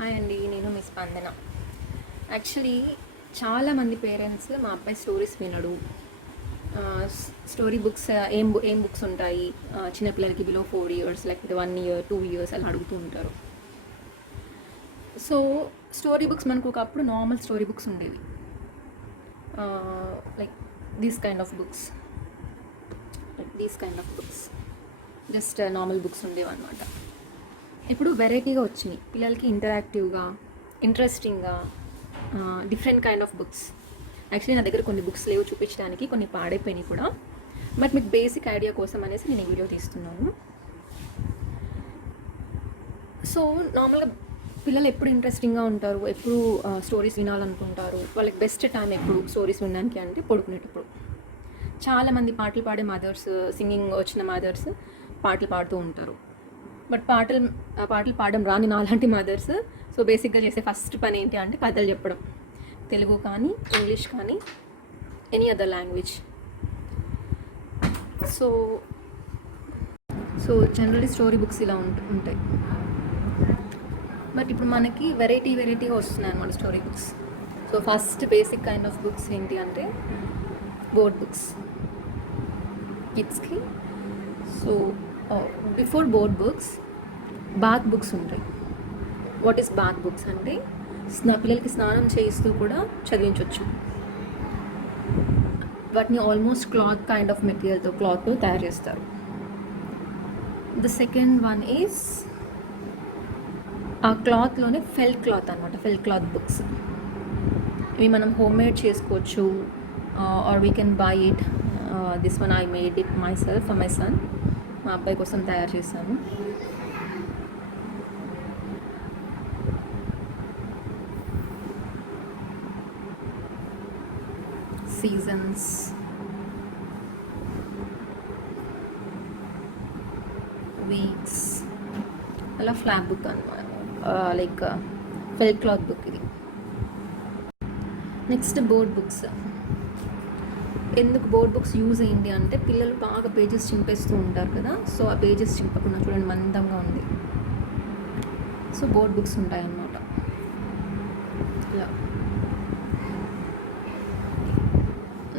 హాయ్ అండి, నేను మీ స్పందన. యాక్చువల్లీ చాలామంది పేరెంట్స్ మా అబ్బాయి స్టోరీస్ వినడు, స్టోరీ బుక్స్ ఏం బుక్స్ ఉంటాయి చిన్నపిల్లలకి బిలో 4 years లేకపోతే 1 year 2 years అలా అడుగుతూ ఉంటారు. సో స్టోరీ బుక్స్ మనకు ఒకప్పుడు నార్మల్ స్టోరీ బుక్స్ ఉండేవి, like these kind of books just normal books ఉండేవి అనమాట. ఇప్పుడు వెరైటీగా వచ్చినాయి పిల్లలకి, ఇంటరాక్టివ్గా, ఇంట్రెస్టింగ్గా, different kind of books. Actually నా దగ్గర కొన్ని బుక్స్ లేవు చూపించడానికి, కొన్ని పాడైపోయినాయి కూడా. బట్ మీకు బేసిక్ ఐడియా కోసం అనేసి నేను ఈ వీడియో తీస్తున్నాను. సో నార్మల్గా పిల్లలు ఎప్పుడు ఇంట్రెస్టింగ్గా ఉంటారు, ఎప్పుడు స్టోరీస్ వినాలనుకుంటారు, వాళ్ళకి బెస్ట్ టైం ఎప్పుడు స్టోరీస్ వినడానికి అంటే పడుకునేటప్పుడు. చాలామంది పాటలు పాడే మదర్స్, సింగింగ్ వచ్చిన మదర్స్ పాటలు పాడుతూ ఉంటారు. బట్ పాటలు పాడడం రాని నాలాంటి మదర్స్ సో బేసిక్గా చేసే ఫస్ట్ పని ఏంటి అంటే కథలు చెప్పడం, తెలుగు కానీ ఇంగ్లీష్ కానీ any other language. So generally story books ఇలా ఉంటాయి. బట్ ఇప్పుడు మనకి వెరైటీగా వస్తున్నాయి అన్నమాట story books. So first basic kind of books ఏంటి అంటే బోర్డ్ బుక్స్ కిడ్స్కి. So before board books bath books ఉంటాయి. వాట్ ఈస్ బాత్ బుక్స్ అంటే పిల్లలకి స్నానం చేయిస్తూ కూడా చదివించవచ్చు. వాటిని ఆల్మోస్ట్ క్లాత్ కైండ్ ఆఫ్ మెటీరియల్తో, క్లాత్తో తయారు చేస్తారు. ద సెకండ్ వన్ ఈజ్ ఆ క్లాత్లోనే ఫెల్ట్ క్లాత్ అనమాట, ఫెల్ట్ క్లాత్ బుక్స్. ఇవి మనం హోమ్ మేడ్ చేసుకోవచ్చు, or we can buy it. This one I made it myself for my son. మా అబ్బాయి కోసం తయారు చేశాను. సీజన్స్, వీక్స్, అలా ఫ్లాప్ బుక్ అనమాట, లైక్ ఫెల్ట్ క్లాత్ బుక్ ఇది. Next board books. ఎందుకు బోర్డ్ బుక్స్ యూజ్ అయ్యింది అంటే పిల్లలు బాగా పేజెస్ చింపేస్తూ ఉంటారు కదా, సో ఆ పేజెస్ చింపకుండా చూడండి మందంగా ఉంది. సో బోర్డ్ బుక్స్ ఉంటాయి అన్నమాట ఇలా.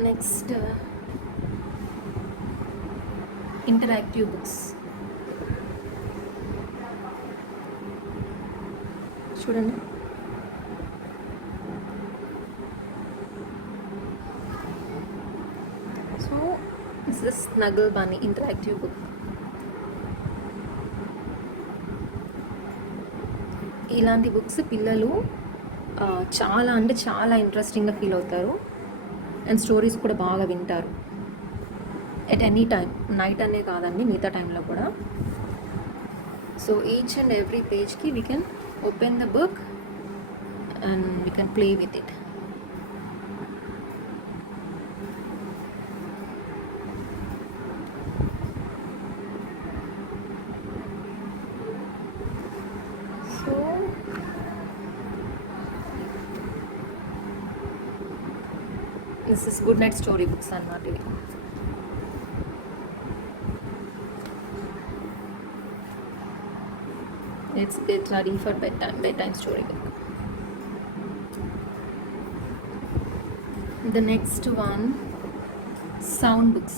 Next interactive books. చూడండి, so this is snuggle bunny interactive book. ఇలాంటి బుక్స్ పిల్లలు చాలా అంటే చాలా ఇంట్రెస్టింగ్గా ఫీల్ అవుతారు, అండ్ స్టోరీస్ కూడా బాగా వింటారు ఎట్ ఎనీ టైం. నైట్ అనే కాదండి, మిగతా టైంలో కూడా. సో ఈచ్ అండ్ ఎవ్రీ పేజ్కి we can open the book and we can play with it. So this is good night story books అన్నమాట ఇవి. Let's get ready for bedtime story book. The next one, sound books.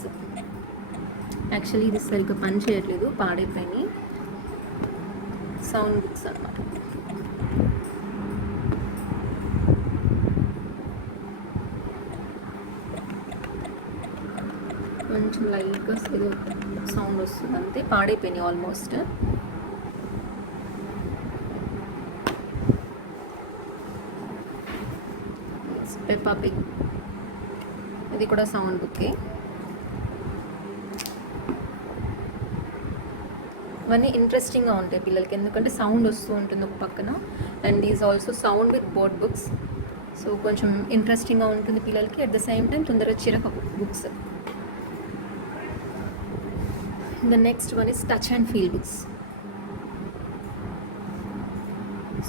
Actually this సరిగ్గా పని చేయట్లేదు, పాడైపోయినాయి. Sound books అన్నమాట. కొంచెం లైట్గా సౌండ్ వస్తుంది అంతే, పాడైపోయినాయి ఆల్మోస్ట్. పెప్పా పిగ్, ఇది కూడా సౌండ్ బుక్కే. ఇవన్నీ ఇంట్రెస్టింగ్గా ఉంటాయి పిల్లలకి, ఎందుకంటే సౌండ్ వస్తూ ఉంటుంది ఒక పక్కన, and is also sound with board books. So కొంచెం ఇంట్రెస్టింగ్గా ఉంటుంది పిల్లలకి, అట్ ద సేమ్ టైం తొందరగా చిరక books. The next one is touch and feel books.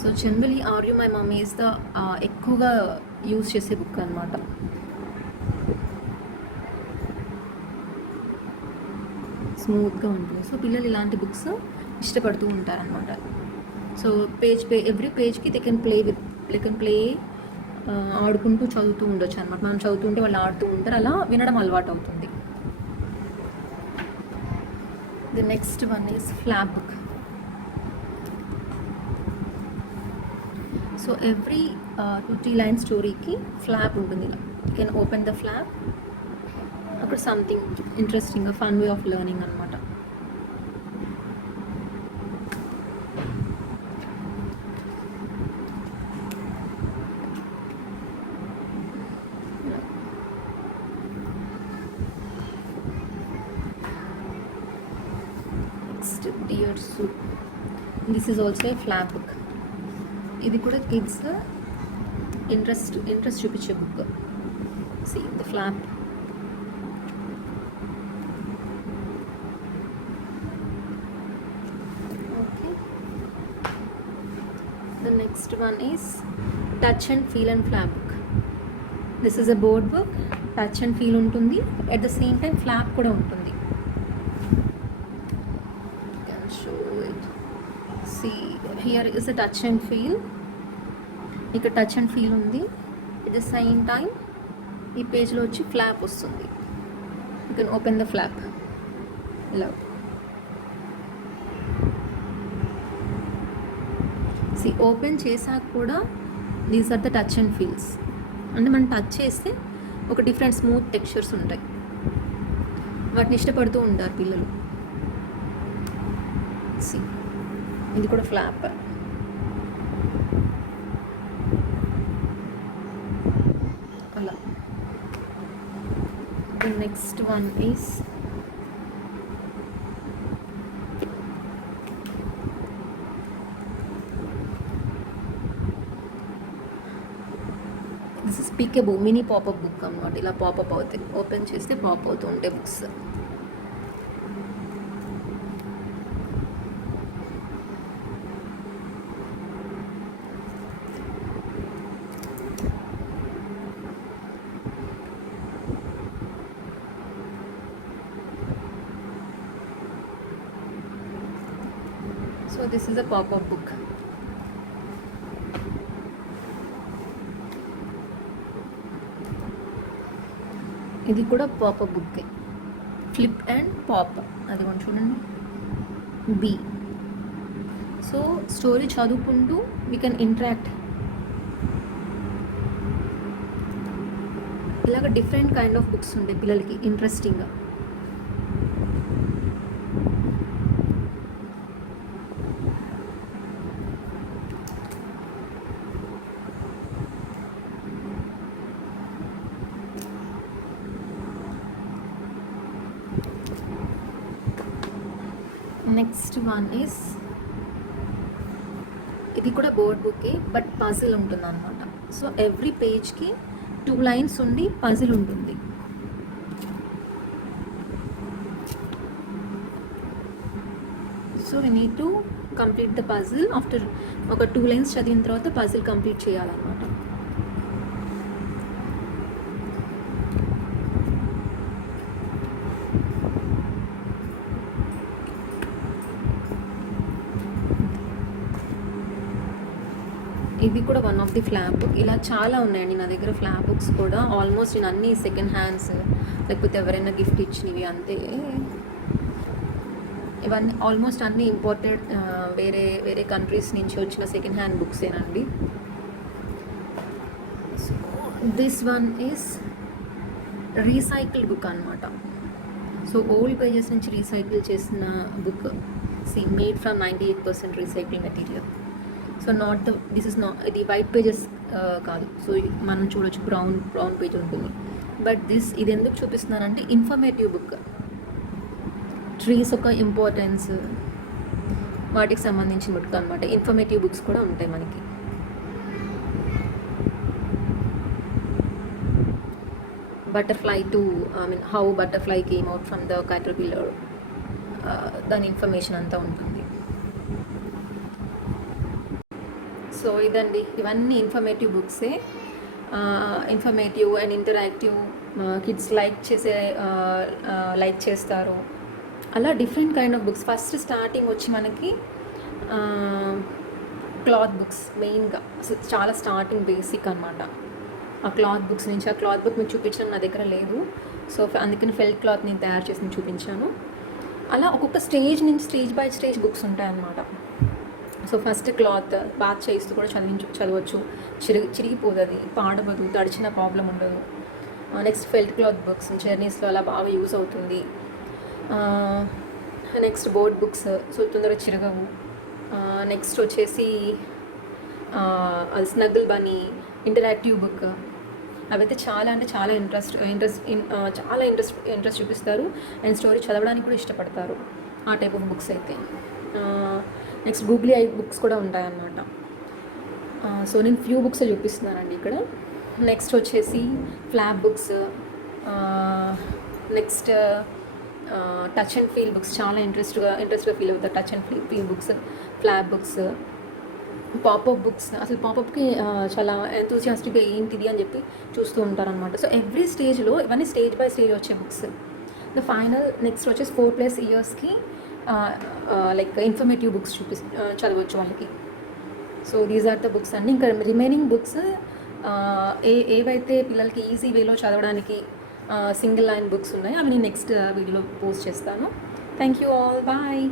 So generally are you my mummy is the ఎక్కువగా యూజ్ చేసే బుక్ అనమాట. స్మూత్గా ఉంటుంది. సో పిల్లలు ఇలాంటి బుక్స్ ఇష్టపడుతూ ఉంటారనమాట. సో ఎవ్రీ పేజ్కి దే కెన్ ప్లే ఆడుకుంటూ చదువుతూ ఉండొచ్చు అనమాట. మనం చదువుతుంటే వాళ్ళు ఆడుతూ ఉంటారు, అలా వినడం అలవాటు అవుతుంది. The next one is flap book. So every 2-3 line స్టోరీకి ఫ్లాప్ ఉంటుంది. You can open the flap, అక్కడ something interesting fun way of learning అనమాట. Next Dear Zoo. This is also a flap book. ఇది కూడా కిడ్స్ ఇంట్రెస్ట్ చూపించే book. See the flap. Okay, the next one is touch and feel and flap book. This is a board book. Touch and feel ఉంటుంది, at the same time flap కూడా ఉంటుంది. Here is a touch and feel. ఇక్కడ touch and feel ఉంది, at the same time ఈ పేజ్లో వచ్చి flap వస్తుంది. You can open the flap ఇలా. సి ఓపెన్ చేశాక కూడా these are the touch and feels. అంటే మనం టచ్ చేస్తే ఒక డిఫరెంట్ స్మూత్ టెక్స్చర్స్ ఉంటాయి, వాటిని ఇష్టపడుతూ ఉంటారు పిల్లలు. సి ఇది కూడా ఫ్లాప్. అలా. The next one is this is peekaboo mini popup book అనమాట. ఇలా పాపప్ అవుతాయి, ఓపెన్ చేస్తే పాప్ అవుతూ ఉంటాయి books. So this is a pop-up book. ఇది కూడా popup book. Flip and pop, అది కొంచెం చూడండి. బి. సో స్టోరీ చదువుకుంటూ వీ కెన్ ఇంటరాక్ట్. ఇలాగ డిఫరెంట్ కైండ్ ఆఫ్ బుక్స్ ఉంటాయి పిల్లలకి ఇంట్రెస్టింగ్గా. నెక్స్ట్ వన్ ఈస్, ఇది కూడా బోర్డ్ బుక్కే బట్ పజిల్ ఉంటుంది అనమాట. సో ఎవ్రీ పేజ్కి 2 లైన్స్ ఉండి పజిల్ ఉంటుంది. So we need to complete the puzzle. After ఒక 2 లైన్స్ చదివిన తర్వాత పజిల్ కంప్లీట్ చేయాలన్నమాట. ఇది కూడా one of the flop book. ఇలా చాలా ఉన్నాయండి నా దగ్గర ఫ్లాప్ బుక్స్ కూడా. ఆల్మోస్ట్ నేను అన్ని సెకండ్ హ్యాండ్స్, లేకపోతే ఎవరైనా గిఫ్ట్ ఇచ్చినవి అంతే. ఇవన్నీ ఆల్మోస్ట్ అన్నీ ఇంపోర్టెడ్ వేరే వేరే కంట్రీస్ నుంచి వచ్చిన సెకండ్ హ్యాండ్ బుక్సేనండి. So this one is recycle book అనమాట. సో ఓల్డ్ పేజెస్ నుంచి రీసైకిల్ చేసిన book. Made from 98% recycle material. So ఇది వైట్ పేజెస్ కాదు. సో మనం చూడొచ్చు బ్రౌన్ పేజ్ ఉంటుంది. బట్ ఇది ఎందుకు చూపిస్తున్నానంటే ఇన్ఫర్మేటివ్ బుక్. ట్రీస్ యొక్క ఇంపార్టెన్స్, వాటికి సంబంధించిన బుక్ అనమాట. ఇన్ఫర్మేటివ్ బుక్స్ కూడా ఉంటాయి మనకి. Butterfly how butterfly came out from the caterpillar, దాని ఇన్ఫర్మేషన్ అంతా ఉంటుంది. సో ఇదండి, ఇవన్నీ ఇన్ఫర్మేటివ్ బుక్సే. Informative and interactive, kids like చేస్తారు. అలా different kind of books. First starting వచ్చి మనకి క్లాత్ బుక్స్ మెయిన్గా అసలు చాలా స్టార్టింగ్ బేసిక్ అనమాట. ఆ క్లాత్ బుక్స్ నుంచి, ఆ క్లాత్ బుక్ మీకు చూపించడం నా దగ్గర లేదు, సో అందుకని ఫెల్ట్ క్లాత్ నేను తయారు చేసి మీకు చూపించాను. అలా ఒక్కొక్క స్టేజ్ నుంచి స్టేజ్ బై స్టేజ్ బుక్స్ ఉంటాయన్నమాట. సో ఫస్ట్ క్లాత్ బాత్ చేయిస్తూ కూడా చదవచ్చు, చిరిగిపోదు, అది పాడవదు, తడిచిన ప్రాబ్లం ఉండదు. నెక్స్ట్ ఫెల్ట్ క్లాత్ బుక్స్ జర్నీస్లో అలా బాగా యూస్ అవుతుంది. నెక్స్ట్ బోర్డ్ బుక్స్, సో తొందరగా చిరగవు. నెక్స్ట్ వచ్చేసి అది స్నగ్గిల్ బనీ ఇంటరాక్టివ్ బుక్, అవైతే చాలా అంటే చాలా ఇంట్రెస్ట్ చూపిస్తారు అండ్ స్టోరీ చదవడానికి కూడా ఇష్టపడతారు, ఆ టైప్ ఆఫ్ బుక్స్ అయితే. నెక్స్ట్ గూగ్లీ ఐ బుక్స్ కూడా ఉంటాయన్నమాట. సో నేను ఫ్యూ బుక్స్ చూపిస్తున్నానండి ఇక్కడ. నెక్స్ట్ వచ్చేసి flop books, next touch and feel books, చాలా ఇంట్రెస్ట్గా ఫీల్ అవుతారు touch and feel books, flop books, popup books. అసలు పాపప్కి చాలా ఎంతూసియాస్టిక్గా ఏంటిది అని చెప్పి చూస్తూ ఉంటారనమాట. సో ఎవ్రీ స్టేజ్లో ఇవన్నీ స్టేజ్ బై స్టేజ్ వచ్చే బుక్స్. ద ఫైనల్ నెక్స్ట్ వచ్చేసి 4+ ఇయర్స్కి లైక్ ఇన్ఫర్మేటివ్ బుక్స్ చదవచ్చు వాళ్ళకి. So these are the books అండి. ఇంకా రిమైనింగ్ బుక్స్ ఏవైతే పిల్లలకి ఈజీ వేలో చదవడానికి సింగిల్ లైన్ బుక్స్ ఉన్నాయో అవి నేను నెక్స్ట్ వీడియోలో పోస్ట్ చేస్తాను. Thank you all, bye.